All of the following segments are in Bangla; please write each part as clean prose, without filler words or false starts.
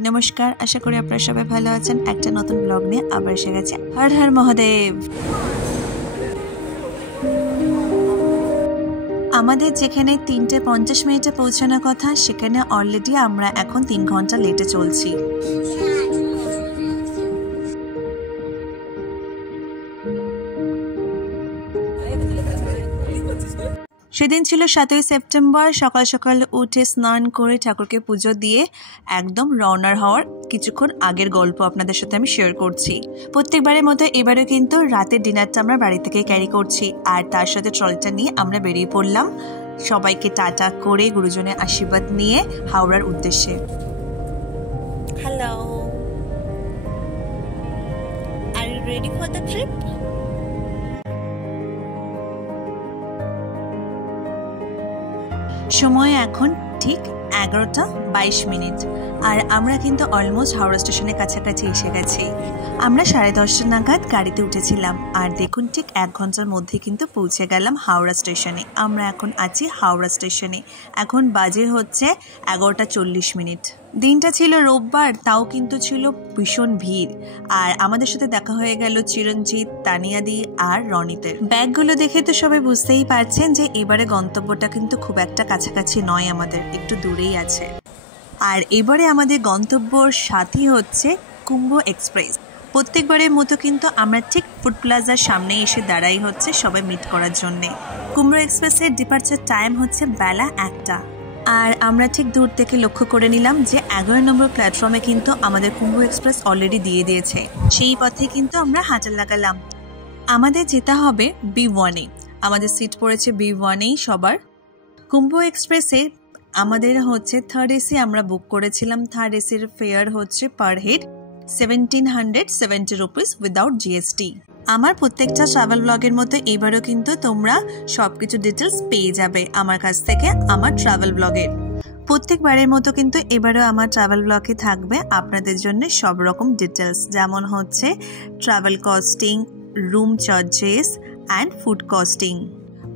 नमस्कार, आशा करी आपनारा सबाई भालो आछेन। एकटा नतुन ब्लग निये आबार एसे गेছি। हर हर महादेव। আমাদের যেখানে 3:50 মিনিটে পৌঁছানোর কথা সেখানে অলরেডি আমরা এখন 3 ঘন্টা লেটে চলছি। সেদিন ছিল 7ই সেপ্টেম্বর। সকাল সকাল উঠে স্নান করে ঠাকুরকে পুজো দিয়ে একদম রওনা হওয়ার কিছুক্ষণ আগের গল্প আপনাদের সাথে আমি শেয়ার করছি। প্রত্যেকবারের মতো এবারেও কিন্তু রাতের ডিনারটা আমরা বাড়ি থেকে ক্যারি করছি, আর তার সাথে ট্রলিটা নিয়ে আমরা বেরিয়ে পড়লাম সবাইকে টাটা করে গুরুজনের আশীর্বাদ নিয়ে হাওড়ার উদ্দেশ্যে। Hello, are you ready for the trip? সময় এখন ঠিক 11:22 আর আমরা কিন্তু অলমোস্ট হাওড়া স্টেশনের কাছাকাছি এসে গেছি। আমরা 10:30 নাগাদ গাড়িতে উঠেছিলাম, আর দেখুন ঠিক 1 ঘন্টার মধ্যে কিন্তু পৌঁছে গেলাম হাওড়া স্টেশনে। আমরা এখন আছি হাওড়া স্টেশনে। এখন বাজে হচ্ছে 11:40। দিনটা ছিল রোববার, তাও কিন্তু ছিল ভীষণ ভিড়। আর আমাদের সাথে দেখা হয়ে গেল চিরঞ্জিত, তানিয়াদি আর রনিতের। ব্যাগগুলো দেখে তো সবাই বুঝতেই পারছেন যে এবারে গন্তব্যটা কিন্তু খুব একটা কাছাকাছি নয়, আমাদের একটু দূরেই আছে। আর এবারে আমাদের গন্তব্যর সাথী হচ্ছে কুম্ভ এক্সপ্রেস। প্রত্যেকবারের মতো কিন্তু আমরা ঠিক ফুড প্লাজার সামনে এসে দাঁড়াই হচ্ছে সবাই মিট করার জন্যে। কুম্ভ এক্সপ্রেসের ডিপার্চার টাইম হচ্ছে বেলা 1টা। আর আমরা ঠিক দূর থেকে লক্ষ্য করে নিলাম যে 11 নম্বর প্ল্যাটফর্মে কিন্তু আমাদের কুম্ভ এক্সপ্রেস অলরেডি দিয়ে দিয়েছে। সেই পথে কিন্তু আমরা হাঁটা লাগালাম। আমাদের যেতে হবে B1-এ। আমাদের সিট পড়েছে B1-এই সবার। কুম্ভ এক্সপ্রেসে আমাদের হচ্ছে 3rd AC আমরা বুক করেছিলাম। 3rd ACর ফেয়ার হচ্ছে per head 1770 rupees without GST। আমার প্রত্যেকটা ট্রাভেল ব্লগের মতো এবারও কিন্তু তোমরা সবকিছু ডিটেলস পেয়ে যাবে আমার কাছ থেকে আমার ট্রাভেল ব্লগের। প্রত্যেকবারের মতো কিন্তু এবারও আমার ট্রাভেল ব্লগে থাকবে আপনাদের জন্য সব রকম ডিটেলস, যেমন হচ্ছে travel costing, room charges and food costing.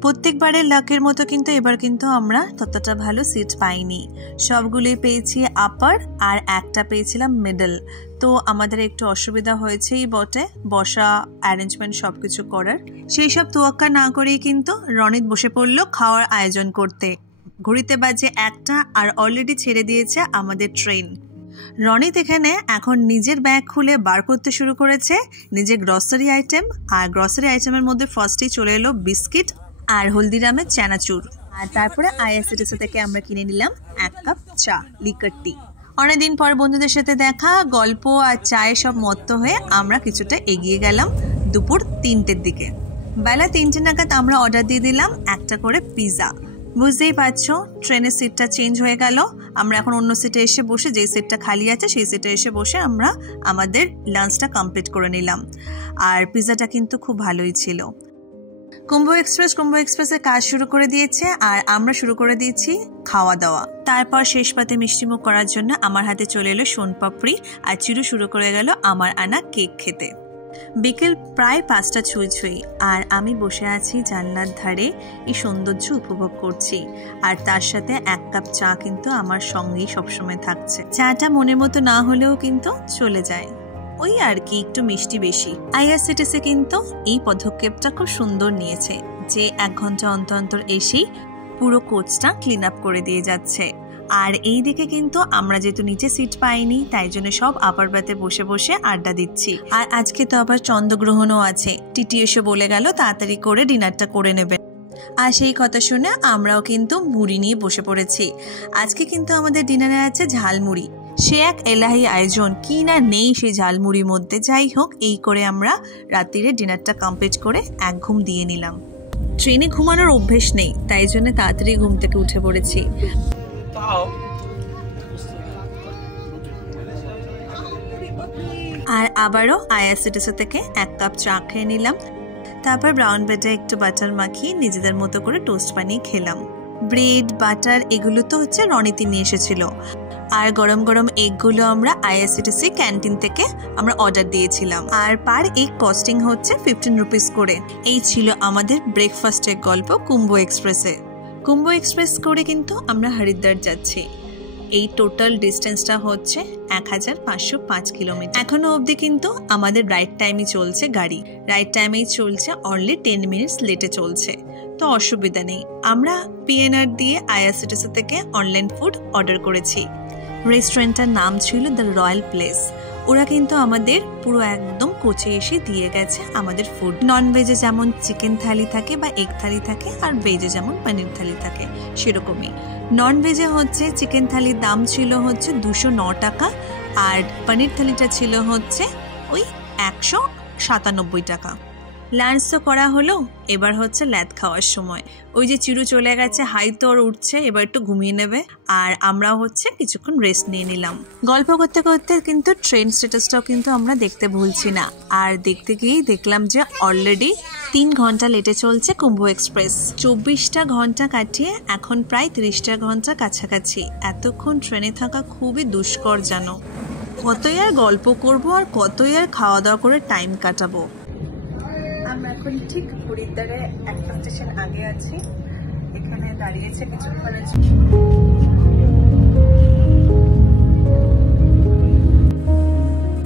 প্রত্যেকবারের লাকের মতো কিন্তু এবার কিন্তু আমরা ততটা ভালো সিট পাইনি। সবগুলোই পেয়েছি আপার, আর একটা পেয়েছিলাম মিডল। তো আমাদের একটু অসুবিধা হয়েছেই বটে বসা, অ্যারেঞ্জমেন্ট সব কিছু করার। সেই সব তোয়াক্কা না করেই কিন্তু রনিত বসে পড়লো খাওয়ার আয়োজন করতে। ঘড়িতে বাজে 1টা, আর অলরেডি ছেড়ে দিয়েছে আমাদের ট্রেন। রনিত এখানে এখন নিজের ব্যাগ খুলে বার করতে শুরু করেছে নিজের গ্রসারি আইটেম। আর গ্রসারি আইটেমের মধ্যে ফার্স্টেই চলে এলো বিস্কিট আর হলদিরামের চানাচুর। আর তারপরে IRCTC থেকে আমরা কিনে নিলাম 1 কাপ চা, লিকার টি। অনেকদিন পর বন্ধুদের সাথে দেখা, গল্প আর চায়ে সব মত্ত হয়ে আমরা কিছুটা এগিয়ে গেলাম দুপুর 3টের দিকে। বেলা 3টে নাগাদ আমরা অর্ডার দিয়ে দিলাম একটা করে পিৎজা। বুঝতেই পারছো ট্রেনের সিটটা চেঞ্জ হয়ে গেল। আমরা এখন অন্য সিটে এসে বসে, যেই সিটটা খালি আছে সেই সিটে এসে বসে আমরা আমাদের লাঞ্চটা কমপ্লিট করে নিলাম। আর পিৎজাটা কিন্তু খুব ভালোই ছিল। কুম্ভ এক্সপ্রেসের কাজ শুরু করে দিয়েছে, আর আমরা শুরু করে দিয়েছি খাওয়া দাওয়া। তারপর শেষ পাতে মিষ্টিমুখ করার জন্য আমার হাতে চলে এলো সোনপাপড়ি, আর চিরু শুরু করে গেল আমার আনা কেক খেতে। বিকেল প্রায় 5টা ছুঁই, আর আমি বসে আছি জানলার ধারে, এই সৌন্দর্য উপভোগ করছি। আর তার সাথে 1 কাপ চা কিন্তু আমার সঙ্গেই সবসময় থাকছে। চাটা মনের মতো না হলেও কিন্তু চলে যায়, ওই আর কি একটু মিষ্টি বেশি। IRCTC কিন্তু এই পদক্ষেপটা খুব সুন্দর নিয়েছে যে 1 ঘন্টা অন্তর অন্তর এসেই পুরো কোচটা ক্লিন আপ করে দিয়ে যাচ্ছে। আর এই দিকে কিন্তু আমরা যেহেতু নিচে সিট পাইনি, তাই জন্য সব আপার ব্যাতে বসে বসে আড্ডা দিচ্ছি। আর আজকে তো আবার চন্দ্রগ্রহণও আছে। টিটি এসে বলে গেল তাড়াতাড়ি করে ডিনারটা করে নেবে। আর সেই কথা শুনে আমরাও কিন্তু মুড়ি নিয়ে বসে পড়েছি। আজকে কিন্তু আমাদের ডিনারে আছে ঝালমুড়ি। সে এক এলাহি আয়োজন, কি না নেই সেই ঝালমুড়ির মধ্যে। যাই হোক, এই করে আমরা রাত্রিরে ডিনারটা কমপ্লিট করে 1 ঘুম দিয়ে নিলাম। ট্রেনে ঘুমানোর অভ্যেস নেই, তাই জন্য তাড়াতাড়ি ঘুম থেকে উঠে পড়েছি। আর আবারও IRCTC থেকে 1 কাপ চা খেয়ে নিলাম। তারপর ব্রাউন ব্রেডে একটু বাটার মাখিয়ে নিজেদের মতো করে টোস্ট বানিয়ে খেলাম। ব্রেড, বাটার এগুলো তো হচ্ছে রনিতি নিয়ে এসেছিল। আর গরম গরম এগগুলো আমরা IRCTC ক্যান্টিন থেকে আমরা অর্ডার দিয়েছিলাম। আর পার এগ কস্টিং হচ্ছে 15 রুপিস করে। এই ছিল আমাদের ব্রেকফাস্টের গল্প কুম্ভ এক্সপ্রেসে। কুম্ভ এক্সপ্রেস করে কিন্তু আমরা হরিদ্বার যাচ্ছি। এই টোটাল ডিস্টেন্সটা হচ্ছে 1505 কিলোমিটার। এখনো অবধি কিন্তু আমাদের রাইট টাইমই চলছে, গাড়ি রাইট টাইমেই চলছে, অনলি 10 মিনিটস লেটে চলছে, তো অসুবিধা নেই। আমরা পিএনআর দিয়ে আইআরসিটিসি থেকে অনলাইন ফুড অর্ডার করেছি। রেস্টুরেন্টটার নাম ছিল দ্য রয়্যাল প্লেস। ওরা কিন্তু আমাদের পুরো একদম কোচে এসে দিয়ে গেছে আমাদের ফুড। নন ভেজে যেমন চিকেন থালি থাকে বা এগ থালি থাকে, আর ভেজে যেমন পনির থালি থাকে সেরকমই। নন ভেজে হচ্ছে চিকেন থালির দাম ছিল হচ্ছে 209 টাকা, আর পনির থালিটা ছিল হচ্ছে ওই 197 টাকা। লাঞ্চ তো করা হলো, এবার হচ্ছে ল্যাদ খাওয়ার সময়। ওই যে চিরু চলে গেছে, হাই তোর উঠছে, এবার একটু ঘুমিয়ে নেবে, আর আমরা হচ্ছে কিছুক্ষণ রেস্ট নিয়ে নিলাম। গল্প করতে করতে কিন্তু ট্রেন স্ট্যাটাসটাও কিন্তু আমরা দেখতে ভুলছি না। আর দেখতে গিয়েই দেখলাম যে অলরেডি 3 ঘন্টা লেটে চলছে কুম্ভ এক্সপ্রেস। 24টা ঘন্টা কাটিয়ে এখন প্রায় 30টা ঘন্টা কাছাকাছি। এতক্ষণ ট্রেনে থাকা খুবই দুষ্কর জানো। কতই আর গল্প করবো আর কতই আর খাওয়া দাওয়া করে টাইম কাটাবো। আমরা এখন ঠিক হরিদ্বারে একটা স্টেশন আগে আছি, এখানে দাঁড়িয়েছে কিছুক্ষণের জন্য।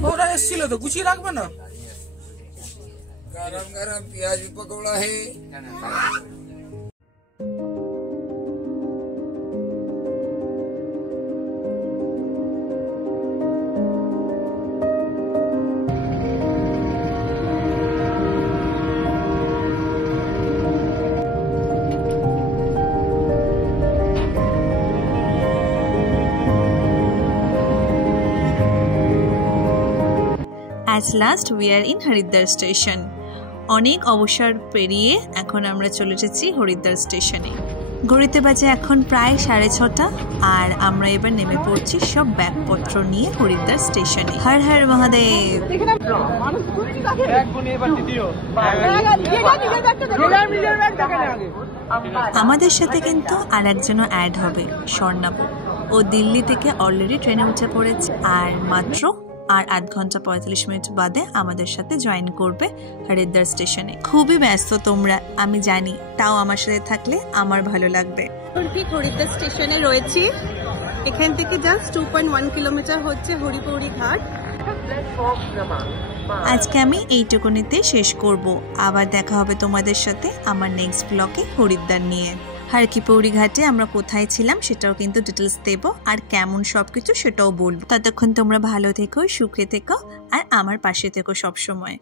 ওরা এসেছিল তো, গুছিয়ে রাখবে না? গরম গরম পেঁয়াজ পকোড়া হে। At last we are in Haridwar station. অনেক অবসর পেরিয়ে এখন আমরা চলে এসেছি হরিদ্বার স্টেশনে। ঘড়িতে বাজে এখন প্রায় 6:30, আর আমরা এবার নেমে পড়ছি সব ব্যাগপত্র নিয়ে হরিদ্বার স্টেশনে। হর হর মহাদেব। আমাদের সাথে কিন্তু আর একজনও অ্যাড হবে, স্বর্ণাব। ও দিল্লি থেকে অলরেডি ট্রেনে উঠে পড়েছে, আর মাত্র আর 8 ঘন্টা 45 মিনিট বাদে আমাদের সাথে জয়েন করবে হরিদ্বার স্টেশনে। খুবই ব্যস্ত তোমরা, আমি জানি, তাও আমার সাথে থাকলে আমার ভালো লাগবে। ঠিক হরিদ্বার স্টেশনে রয়েছি, এখান থেকে জাস্ট 2.1 কিলোমিটার হচ্ছে হরিপৌরি ঘাট। আজকে আমি এইটুকুনিতে শেষ করব, আবার দেখা হবে তোমাদের সাথে আমার নেক্সট ব্লগে হরিদ্বার নিয়ে। হরকিপৌরি ঘাটে আমরা কোথায় ছিলাম সেটাও কিন্তু ডিটেলস দেব, আর কেমন সবকিছু সেটাও বলবো। ততক্ষণ তোমরা ভালো থেকো, সুখে থেকো, আর আমার পাশে থেকো সবসময়।